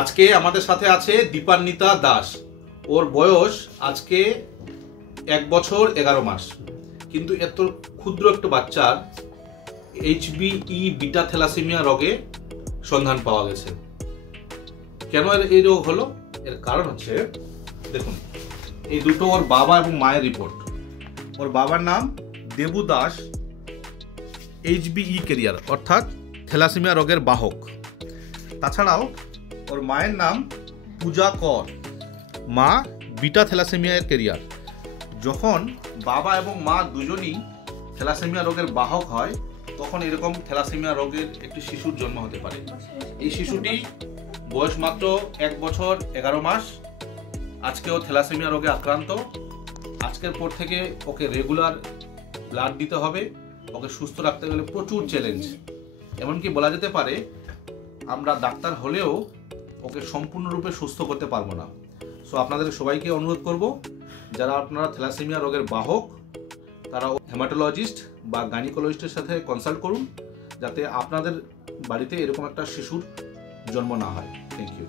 আজকে আমাদের সাথে আছে দীপান্বিতা দাস। ওর বয়স আজকে 1 বছর 11 মাস, কিন্তু এত ক্ষুদ্র একটা বাচ্চার HBE বিটা থ্যালাসেমিয়া রোগে সন্ধান পাওয়া গেছে। কেন এই রোগ হলো? এর কারণ হচ্ছে, দেখুন, এই দুটো ওর বাবা এবং মায়ের রিপোর্ট। ওর বাবার নাম দেবু দাস, HBE ক্যারিয়ার অর্থাৎ থ্যালাসেমিয়া রোগের বাহক। তাছাড়াও ওর মায়ের নাম পূজা কর, মা বিটা থ্যালাসেমিয়ার ক্যারিয়ার। যখন বাবা এবং মা দুজনই থ্যালাসেমিয়া রোগের বাহক হয়, তখন এরকম থ্যালাসেমিয়া রোগের একটি শিশুর জন্ম হতে পারে। এই শিশুটি বয়স মাত্র 1 বছর 11 মাস। আজকেও থ্যালাসেমিয়া রোগে আক্রান্ত। আজকের পর থেকে ওকে রেগুলার ব্লাড দিতে হবে। ওকে সুস্থ রাখতে গেলে প্রচুর চ্যালেঞ্জ। এমনকি বলা যেতে পারে আমরা ডাক্তার হলেও ওকে সম্পূর্ণরূপে সুস্থ করতে পারবো না। সো আপনাদের সবাইকে অনুরোধ করব, যারা আপনারা থ্যালাসেমিয়া রোগের বাহক, তারা হেমাটোলজিস্ট বা গাইনিকোলজিস্টের সাথে কনসাল্ট করুন, যাতে আপনাদের বাড়িতে এরকম একটা শিশুর জন্ম না হয়। Thank you.